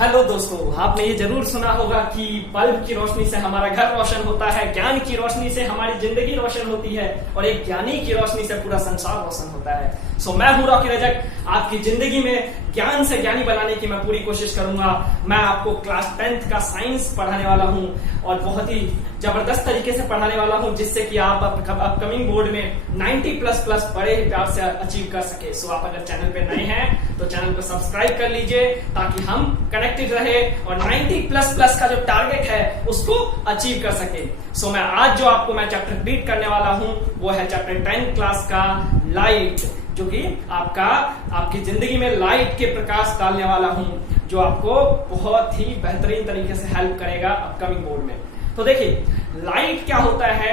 Hello दोस्तों, आपने ये जरूर सुना होगा कि बल्ब की रोशनी से हमारा घर रोशन होता है, ज्ञान की रोशनी से हमारी जिंदगी रोशन होती है और एक ज्ञानी की रोशनी से पूरा संसार रोशन होता है। मैं हूं रॉकी रजक। आपकी जिंदगी में ज्ञान से ज्ञानी बनाने की मैं पूरी कोशिश करूंगा। मैं आपको क्लास 10th का साइंस पढ़ाने वाला हूं और बहुत ही जबरदस्त तरीके से पढ़ाने वाला हूं, जिससे कि आप अपकमिंग बोर्ड में 90++ बड़े ही प्यार से अचीव कर सके। आप अगर चैनल पे नए हैं तो चैनल को सब्सक्राइब कर लीजिए ताकि हम कनेक्टेड रहे और 90++ का जो टारगेट है उसको अचीव कर सके। मैं आज जो आपको मैं चैप्टर कंप्लीट करने वाला हूं वो है चैप्टर 10 क्लास का लाइट, जो कि आपकी जिंदगी में लाइट के प्रकाश डालने वाला हूं, जो आपको बहुत ही बेहतरीन तरीके से हेल्प करेगा अपकमिंग बोर्ड में। तो देखिए, लाइट क्या होता है?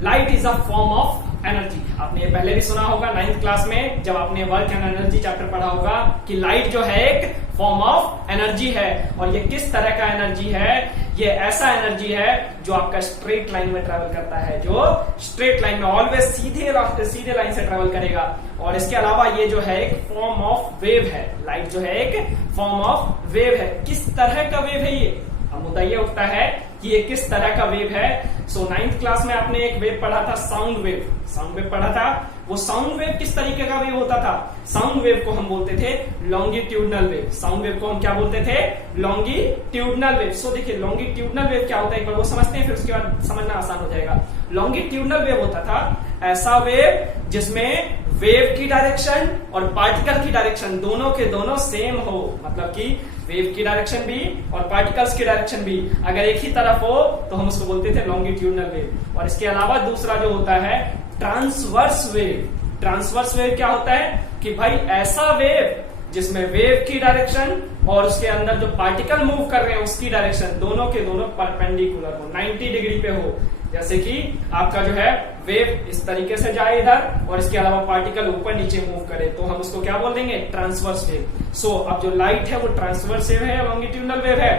Light is a form of energy. आपने ये पहले भी सुना होगा 9th क्लास में, जब आपने वर्क एंड एनर्जी चैप्टर पढ़ा होगा कि लाइट जो है एक फॉर्म ऑफ एनर्जी है। और ये किस तरह का एनर्जी है? ये ऐसा एनर्जी है जो आपका स्ट्रेट लाइन में ट्रेवल करता है, जो स्ट्रेट लाइन में ऑलवेज सीधे लाइन से ट्रेवल करेगा। और इसके अलावा ये जो है एक फॉर्म ऑफ वेव है। लाइट जो है एक फॉर्म ऑफ वेव है। किस तरह का वेव है ये? अब मुद्दा ये उठता है कि ये किस तरह का वेव है। 9th क्लास में आपने एक वेव पढ़ा था, साउंड वेव पढ़ा था। वो साउंड वेव किस तरीके का वेव होता था? साउंड वेव को हम बोलते थे लॉन्गिट्यूडनल वेव। साउंड वेव को हम क्या बोलते थे? Longitudinal wave. देखिए, लॉन्गिट्यूडनल वेव क्या होता है, एक बार वो समझते हैं, फिर उसके बाद समझना आसान हो जाएगा। लॉन्गिट्यूडनल वेव होता था ऐसा वेव जिसमें वेव की डायरेक्शन और पार्टिकल की डायरेक्शन दोनों के दोनों सेम हो। मतलब कि वेव की डायरेक्शन भी और पार्टिकल्स की डायरेक्शन भी अगर एक ही तरफ हो तो हम उसको बोलते थे लॉन्गिट्यूडनल वेव। और इसके अलावा दूसरा जो होता है ट्रांसवर्स वेव। ट्रांसवर्स वेव क्या होता है कि भाई ऐसा वेव जिसमें वेव की डायरेक्शन और उसके अंदर जो पार्टिकल मूव कर रहे हैं उसकी डायरेक्शन दोनों के दोनों परपेंडिकुलर हो, 90 डिग्री पे हो। जैसे कि आपका जो है वेव इस तरीके से जाए इधर और इसके अलावा पार्टिकल ऊपर नीचे मूव करे, तो हम उसको क्या बोल देंगे? Transverse wave. अब जो लाइट है वो ट्रांसवर्स वेव है, लॉन्गिट्यूडनल वेव है।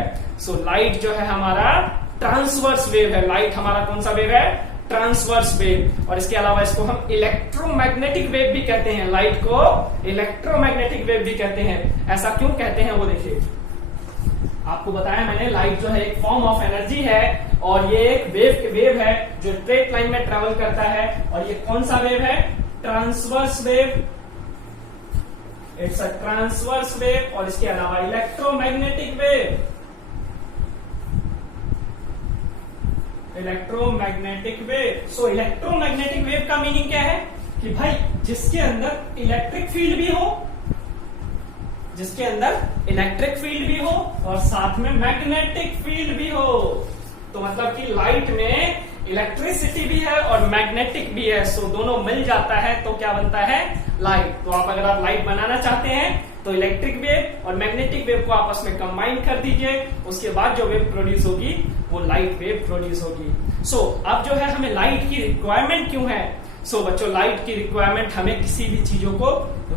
लाइट जो है हमारा ट्रांसवर्स वेव है। लाइट हमारा कौन सा वेव है? Transverse wave. और इसके अलावा इसको हम इलेक्ट्रोमैग्नेटिक वेव भी कहते हैं। लाइट को इलेक्ट्रोमैग्नेटिक वेव भी कहते हैं। ऐसा क्यों कहते हैं वो देखिए, आपको बताया मैंने, लाइट जो है एक फॉर्म ऑफ एनर्जी है और ये एक वेव है जो स्ट्रेट लाइन में ट्रेवल करता है। और ये कौन सा वेव है? Transverse wave. It's a transverse wave. और इसके अलावा electromagnetic wave. Electromagnetic wave. Electromagnetic wave का मीनिंग क्या है कि भाई जिसके अंदर इलेक्ट्रिक फील्ड भी हो, जिसके अंदर इलेक्ट्रिक फील्ड भी हो और साथ में मैग्नेटिक फील्ड भी हो। तो मतलब कि लाइट में इलेक्ट्रिसिटी भी है और मैग्नेटिक भी है, दोनों मिल जाता है तो क्या बनता है? लाइट। तो अगर आप लाइट बनाना चाहते हैं तो इलेक्ट्रिक वेव और मैग्नेटिक वेव को आपस में कंबाइन कर दीजिए, उसके बाद जो वेव प्रोड्यूस होगी वो लाइट वेव प्रोड्यूस होगी। अब जो है हमें लाइट की रिक्वायरमेंट क्यों है? बच्चों, लाइट की रिक्वायरमेंट हमें किसी भी चीजों को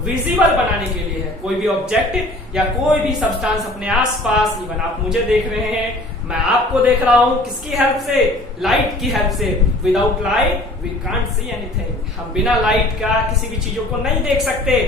विजिबल बनाने के लिए है। कोई भी ऑब्जेक्ट या कोई भी सब्सटेंस अपने आसपास, इवन आप मुझे देख रहे हैं, मैं आपको देख रहा हूं, किसकी हेल्प से? लाइट की हेल्प से। Without light we can't see anything. हम बिना लाइट का किसी भी चीजों को नहीं देख सकते।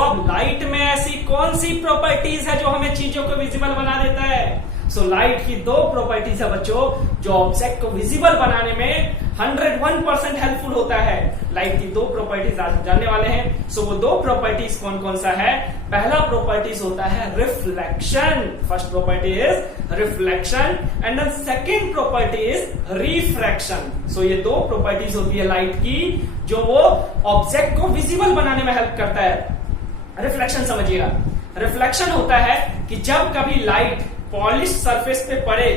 अब लाइट में ऐसी कौन सी प्रॉपर्टीज है जो हमें चीजों को विजिबल बना देता है? लाइट की दो प्रॉपर्टीज है बच्चों जो ऑब्जेक्ट को विजिबल बनाने में 101% हेल्पफुल होता है। लाइट की दो प्रॉपर्टीज आज जानने वाले हैं। वो दो प्रॉपर्टीज कौन कौन सा है? पहला प्रॉपर्टीज होता है reflection. First property is reflection and then second property is refraction. ये दो प्रॉपर्टीज होती है लाइट की जो वो ऑब्जेक्ट को विजिबल बनाने में हेल्प करता है। रिफ्लेक्शन समझिएगा। रिफ्लेक्शन होता है कि जब कभी लाइट पॉलिश सरफेस पे पड़े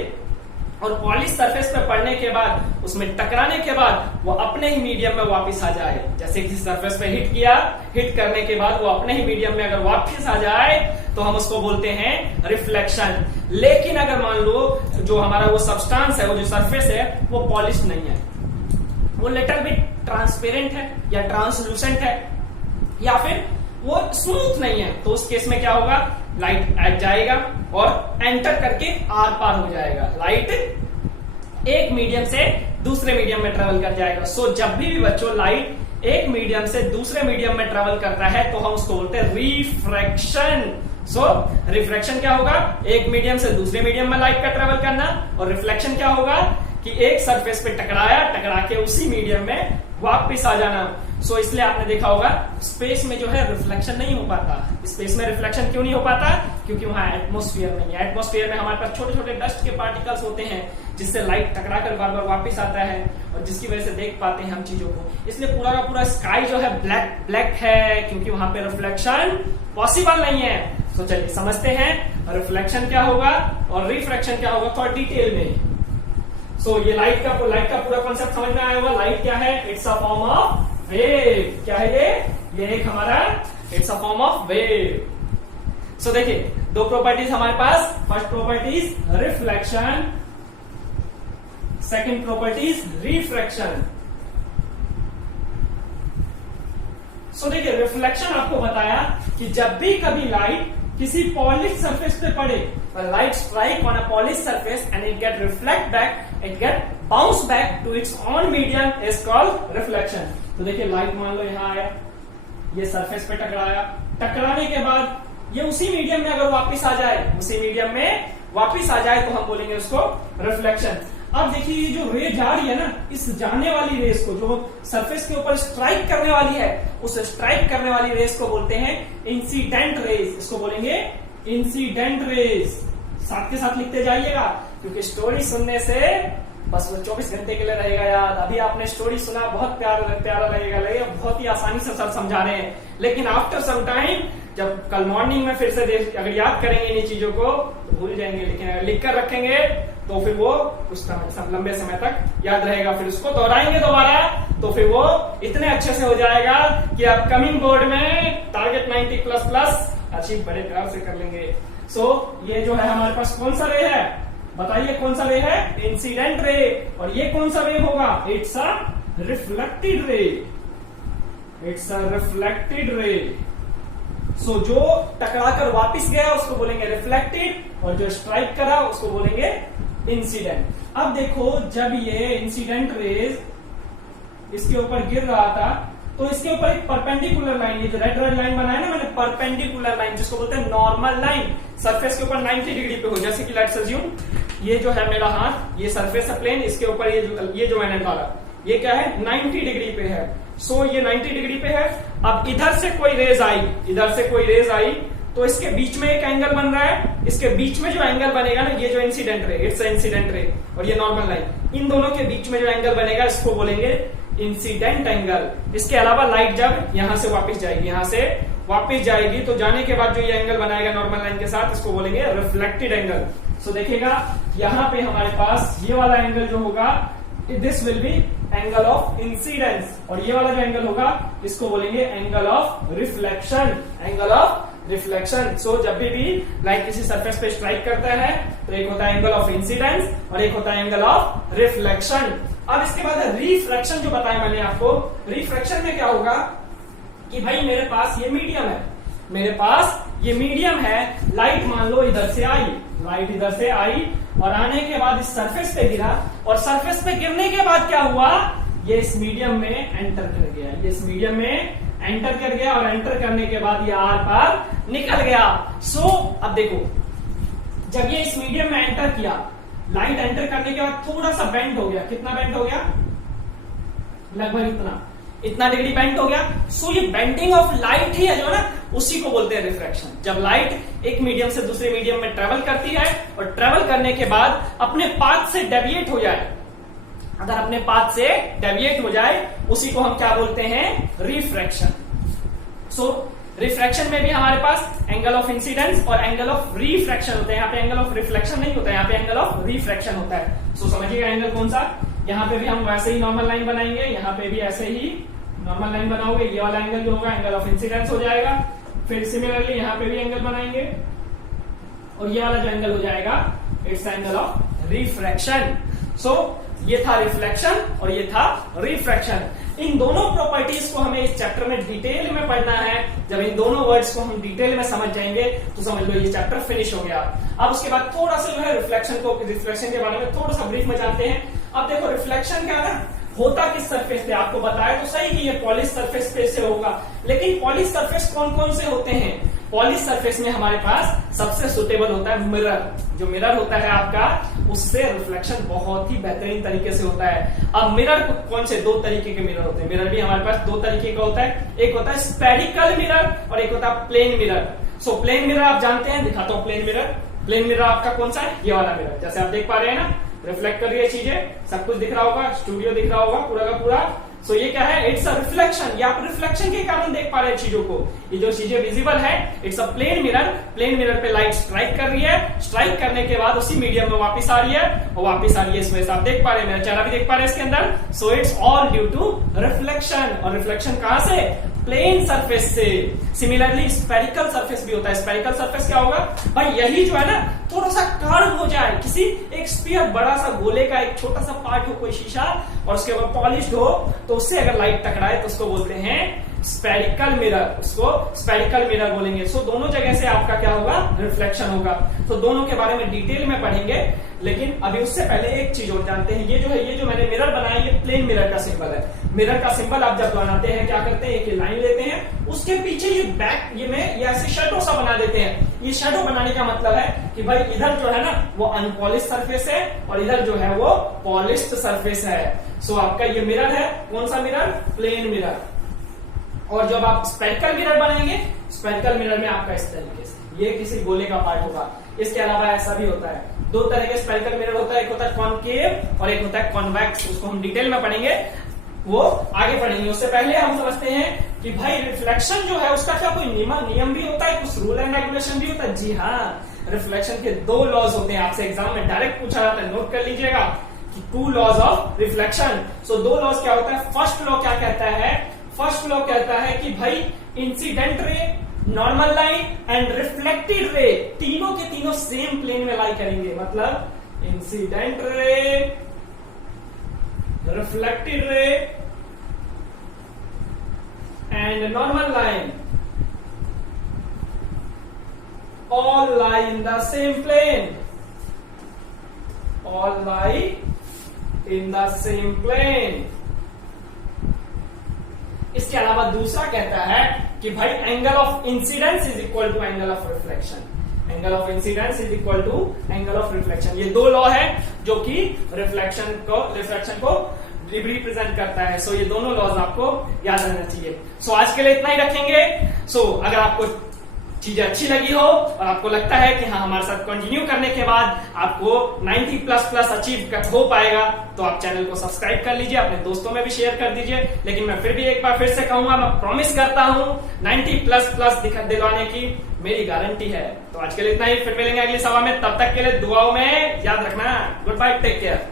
और पॉलिश सरफेस पे पड़ने के बाद उसमें टकराने के बाद वो अपने ही मीडियम में वापस आ जाए। जैसे किसी सरफेस पे हिट किया, हिट करने के बाद वो अपने ही मीडियम में अगर वापस आ जाए तो हम उसको बोलते हैं रिफ्लेक्शन। लेकिन अगर मान लो जो हमारा वो सब्सटेंस है, वो जो सरफेस है, वो पॉलिश नहीं है, वो लिटिल बिट ट्रांसपेरेंट है या ट्रांसलूसेंट है या फिर वो स्मूथ नहीं है, तो उस केस में क्या होगा? लाइट आ जाएगा और एंटर करके आर पार हो जाएगा। लाइट एक मीडियम से दूसरे मीडियम में ट्रेवल कर जाएगा। जब भी बच्चों लाइट एक मीडियम से दूसरे मीडियम में ट्रेवल करता है तो हम उसको बोलते हैं रिफ्रैक्शन। सो रिफ्रैक्शन क्या होगा, एक मीडियम से दूसरे मीडियम में लाइट का ट्रेवल करना, और रिफ्लेक्शन क्या होगा कि एक सरफेस पे टकरा के उसी मीडियम में वापस आ जाना। सो इसलिए आपने देखा होगा स्पेस में जो है रिफ्लेक्शन नहीं हो पाता। स्पेस में रिफ्लेक्शन क्यों नहीं हो पाता, क्योंकि वहां एटमॉस्फेयर नहीं है। एटमॉस्फेयर में हमारे पास छोटे छोटे डस्ट के पार्टिकल्स होते हैं जिससे लाइट टकरा कर बार बार वापस आता है और जिसकी वजह से देख पाते हैं हम चीजों को। इसलिए पूरा का पूरा स्काई जो है ब्लैक है, क्योंकि वहां पे रिफ्लेक्शन पॉसिबल नहीं है। तो चलिए समझते हैं रिफ्लेक्शन क्या होगा और रिफ्रैक्शन क्या होगा थोड़ा डिटेल में। सो ये लाइट का पूरा कॉन्सेप्ट समझ में आया होगा। लाइट क्या है, it's a form of wave. क्या है ये एक हमारा it's a form of wave. So देखिए दो प्रॉपर्टीज हमारे पास, first properties reflection, second properties refraction. So देखिए रिफ्लेक्शन आपको बताया कि जब भी कभी लाइट किसी पॉलिश सरफेस पे पड़े, light strike on a polish surface and it get reflect back, it get bounce back to its own medium is called reflection. तो देखिए लाइट मान लो यहां आया, ये सरफेस पे टकराया, टकराने के बाद ये उसी मीडियम में अगर वापस आ जाए, उसी मीडियम में वापस आ जाए तो हम बोलेंगे उसको रिफ्लेक्शन। अब देखिए ये जो रे जा रही है ना, इस जाने वाली रेस को, जो सरफेस के ऊपर स्ट्राइक करने वाली है, उस स्ट्राइक करने वाली रेस को बोलते हैं इंसिडेंट रेस। इसको बोलेंगे इंसिडेंट रेस। साथ के साथ लिखते जाइएगा, क्योंकि स्टोरी सुनने से बस वो 24 घंटे के लिए रहेगा याद। अभी आपने स्टोरी सुना, बहुत प्यारा लगेगा, बहुत ही आसानी से सर समझा रहे हैं, लेकिन आफ्टर सम टाइम जब कल मॉर्निंग में फिर से अगर याद करेंगे इन चीजों को तो भूल जाएंगे, लेकिन अगर लिख कर रखेंगे तो फिर वो कुछ लंबे समय तक याद रहेगा। फिर उसको दोहराएंगे दोबारा तो फिर वो इतने अच्छे से हो जाएगा कि अपकमिंग बोर्ड में टारगेट 90++ अचीव बड़े प्यार से कर लेंगे। सो ये जो है हमारे पास कौन सा रे है, बताइए कौन सा रे है, इंसिडेंट रे। और ये कौन सा रे होगा, it's a reflected ray, it's a reflected ray. So जो टकरा कर वापिस गया उसको बोलेंगे रिफ्लेक्टेड, और जो स्ट्राइक करा उसको बोलेंगे इंसिडेंट। अब देखो जब ये इंसिडेंट रेज इसके ऊपर गिर रहा था तो इसके ऊपर एक परपेंडिकुलर लाइन, ये जो रेड लाइन बनाया ना मैंने, परपेंडिकुलर लाइन जिसको बोलते हैं नॉर्मल लाइन, सरफेस के ऊपर 90 डिग्री पे हो। जैसे कि लेट्स अज्यूम ये जो है मेरा हाथ, ये सरफेस है प्लेन, इसके ऊपर ये जो मैंने डाला ये क्या है 90 डिग्री पे है। सो ये 90 डिग्री पे है। अब इधर से कोई रेज आई, इधर से कोई रेज आई तो इसके बीच में एक एंगल बन रहा है। इसके बीच में जो एंगल बनेगा ना, ये जो incident ray, it's incident ray, और ये नॉर्मल लाइन, इन दोनों के बीच में जो एंगल बनेगा इसको बोलेंगे इंसिडेंट एंगल। इसके अलावा लाइट जब यहां से वापस जाएगी, यहां से वापस जाएगी तो जाने के बाद जो ये एंगल बनाएगा नॉर्मल लाइन के साथ, इसको बोलेंगे रिफ्लेक्टेड एंगल। सो देखिएगा यहाँ पे हमारे पास ये वाला एंगल जो होगा, this will be angle of incidence, और ये वाला जो एंगल होगा इसको बोलेंगे angle of reflection, angle of reflection. So जब भी लाइट किसी सरफेस पे स्ट्राइक करता है तो एक होता है एंगल ऑफ इंसिडेंस और एक होता है एंगल ऑफ रिफ्लेक्शन। अब इसके बाद रिफ्रैक्शन जो बताया मैंने आपको, रिफ्रैक्शन में क्या होगा कि भाई मेरे पास ये मीडियम है, मेरे पास ये मीडियम है, लाइट मान लो इधर से आई, लाइट इधर से आई और आने के बाद इस सरफेस पे गिरा, और सरफेस पे गिरने के बाद क्या हुआ, ये इस मीडियम में एंटर कर गया, ये इस मीडियम में एंटर कर गया, और एंटर करने के बाद ये आर पार निकल गया। सो अब देखो जब ये इस मीडियम में एंटर किया, लाइट एंटर करने के बाद थोड़ा सा बेंड हो गया, कितना बेंड हो गया, लगभग इतना डिग्री बेंड हो गया। सो ये बेंडिंग ऑफ लाइट ही है जो ना, उसी को बोलते हैं रिफ्रैक्शन। जब लाइट एक मीडियम से दूसरे मीडियम में ट्रेवल करती है और ट्रेवल करने के बाद अपने पाथ से डेविएट हो जाए, अगर अपने पाथ से डेविएट हो जाए उसी को हम क्या बोलते हैं, रिफ्रैक्शन। सो रिफ्रैक्शन में भी हमारे पास एंगल ऑफ इंसिडेंस और एंगल ऑफ रिफ्रैक्शन होते हैं। यहाँ पे एंगल ऑफ रिफ्लेक्शन नहीं होता है, यहाँ पे एंगल ऑफ रिफ्रैक्शन होता है। सो समझिएगा एंगल कौन सा, यहाँ पे भी हम वैसे ही नॉर्मल लाइन बनाएंगे, यहाँ पे भी ऐसे ही नॉर्मल लाइन बनाओगे, ये वाला एंगल जो होगा एंगल ऑफ इंसिडेंस हो जाएगा। फिर सिमिलरली यहाँ पे भी एंगल बनाएंगे और ये वाला जो एंगल हो जाएगा इट्स एंगल ऑफ रिफ्रैक्शन। सो ये था रिफ्लेक्शन और ये था रिफ्रैक्शन। इन दोनों प्रॉपर्टीज को हमें इस चैप्टर में डिटेल में पढ़ना है। जब इन दोनों वर्ड्स को हम डिटेल में समझ जाएंगे तो समझ लो ये चैप्टर फिनिश हो गया। अब उसके बाद थोड़ा सा जो है रिफ्लेक्शन के बारे में थोड़ा सा ब्रीफ में जानते हैं। अब देखो रिफ्लेक्शन क्या है, होता किस सरफेस पे, आपको बताया तो सही कि ये पॉलिश सरफेस पे से होगा, लेकिन पॉलिश सरफेस कौन कौन से होते हैं, पॉलिश सरफेस में हमारे पास सबसे सुटेबल होता है मिरर। जो मिरर होता है आपका, उससे रिफ्लेक्शन बहुत ही बेहतरीन तरीके से होता है। अब मिरर कौन से, दो तरीके के मिरर होते हैं। मिरर भी हमारे पास दो तरीके का होता है, एक होता है स्फेरिकल मिरर और एक होता है plane mirror. So plane mirror आप जानते हैं, दिखाता हूं प्लेन मिरर। प्लेन मिरर आपका कौन सा है, ये वाला मिरर, जैसे आप देख पा रहे हैं ना, रिफ्लेक्ट कर रही है चीजें, सब कुछ दिख रहा होगा, स्टूडियो दिख रहा होगा पूरा का पूरा। सो ये क्या है, इट्स अ रिफ्लेक्शन। ये आप रिफ्लेक्शन के कारण देख पा रहे हैं चीजों को। ये जो चीजें विजिबल है, it's a plane mirror. Plane mirror पे लाइट स्ट्राइक कर रही है, स्ट्राइक करने के बाद उसी मीडियम में वापस आ रही है, और वापस आ रही है इसमें से आप देख पा रहे हैं, मेरा चेहरा भी देख पा रहे हैं इसके अंदर। So it's all due to reflection. और रिफ्लेक्शन कहां से, प्लेन सरफेस से। सिमिलरली स्फेरिकल सरफेस भी होता है। स्फेरिकल सरफेस क्या होगा भाई, यही जो है ना थोड़ा सा कर्व हो जाए, किसी एक स्फीयर, बड़ा सा गोले का एक छोटा सा पार्ट हो, कोई शीशा, और उसके ऊपर पॉलिश्ड हो, तो उससे अगर लाइट टकराए तो उसको बोलते हैं स्फेरिकल मिरर। उसको स्फेरिकल मिरर बोलेंगे। सो दोनों जगह से आपका क्या होगा, रिफ्लेक्शन होगा। तो दोनों के बारे में डिटेल में पढ़ेंगे, लेकिन अभी उससे पहले एक चीज और जानते हैं। ये जो है, ये जो मैंने मिरर बनाया, ये प्लेन मिरर का सिंबल है। मिरर का सिंबल आप जब बनाते हैं क्या करते हैं, एक लाइन लेते हैं, उसके पीछे ये बैक ये में ये ऐसे शैडो सा बना देते हैं। ये शैडो बनाने का मतलब है कि भाई इधर जो है ना वो अनपॉलिश सरफेस है और इधर जो है वो पॉलिश्ड सरफेस है। सो आपका ये मिरर है, कौन सा मिरर, प्लेन मिरर। और जब आप स्फेरिकल मिरर बनाएंगे, स्फेरिकल मिरर में आपका इस तरीके से ये किसी गोले का पार्ट होगा। इसके अलावा ऐसा भी होता है, दो तरह के स्फेरिकल मिरर होता है, एक होता है कॉनकेव और एक होता है कॉन्वेक्स। उसको हम डिटेल में पढ़ेंगे, वो आगे पढ़ेंगे। उससे पहले हम समझते हैं कि भाई रिफ्लेक्शन जो है उसका क्या कोई नियम भी होता है, कुछ रूल एंड रेगुलेशन भी होता है। जी हाँ, रिफ्लेक्शन के दो लॉज होते हैं। आपसे एग्जाम में डायरेक्ट पूछा जाता है, नोट कर लीजिएगा कि 2 laws of reflection. So 2 laws क्या होता है, फर्स्ट लॉ क्या कहता है, फर्स्ट लॉ कहता है कि भाई incident ray, normal line and reflected ray, तीनों के तीनों सेम प्लेन में लाई करेंगे। मतलब incident ray, reflected ray and normal line all lie in the same plane, all lie in the same plane। इसके अलावा दूसरा कहता है कि भाई angle of incidence is equal to angle of reflection. Angle of incidence is equal to angle of reflection. ये दो law है जो कि रिफ्लेक्शन को रिप्रेजेंट करता है। सो ये दोनों लॉज आपको याद रहना चाहिए। सो आज के लिए इतना ही रखेंगे। सो अगर आपको चीजें अच्छी लगी हो और आपको लगता है कि हाँ हमारे साथ कंटिन्यू करने के बाद आपको 90++ अचीव हो पाएगा, तो आप चैनल को सब्सक्राइब कर लीजिए, अपने दोस्तों में भी शेयर कर दीजिए। लेकिन मैं फिर भी एक बार फिर से कहूंगा, मैं प्रॉमिस करता हूं 90++ दिलवाने की मेरी गारंटी है। तो आज के लिए इतना ही, फिर मिलेंगे अगली सभा में। तब तक के लिए दुआओं में याद रखना। Goodbye, take care.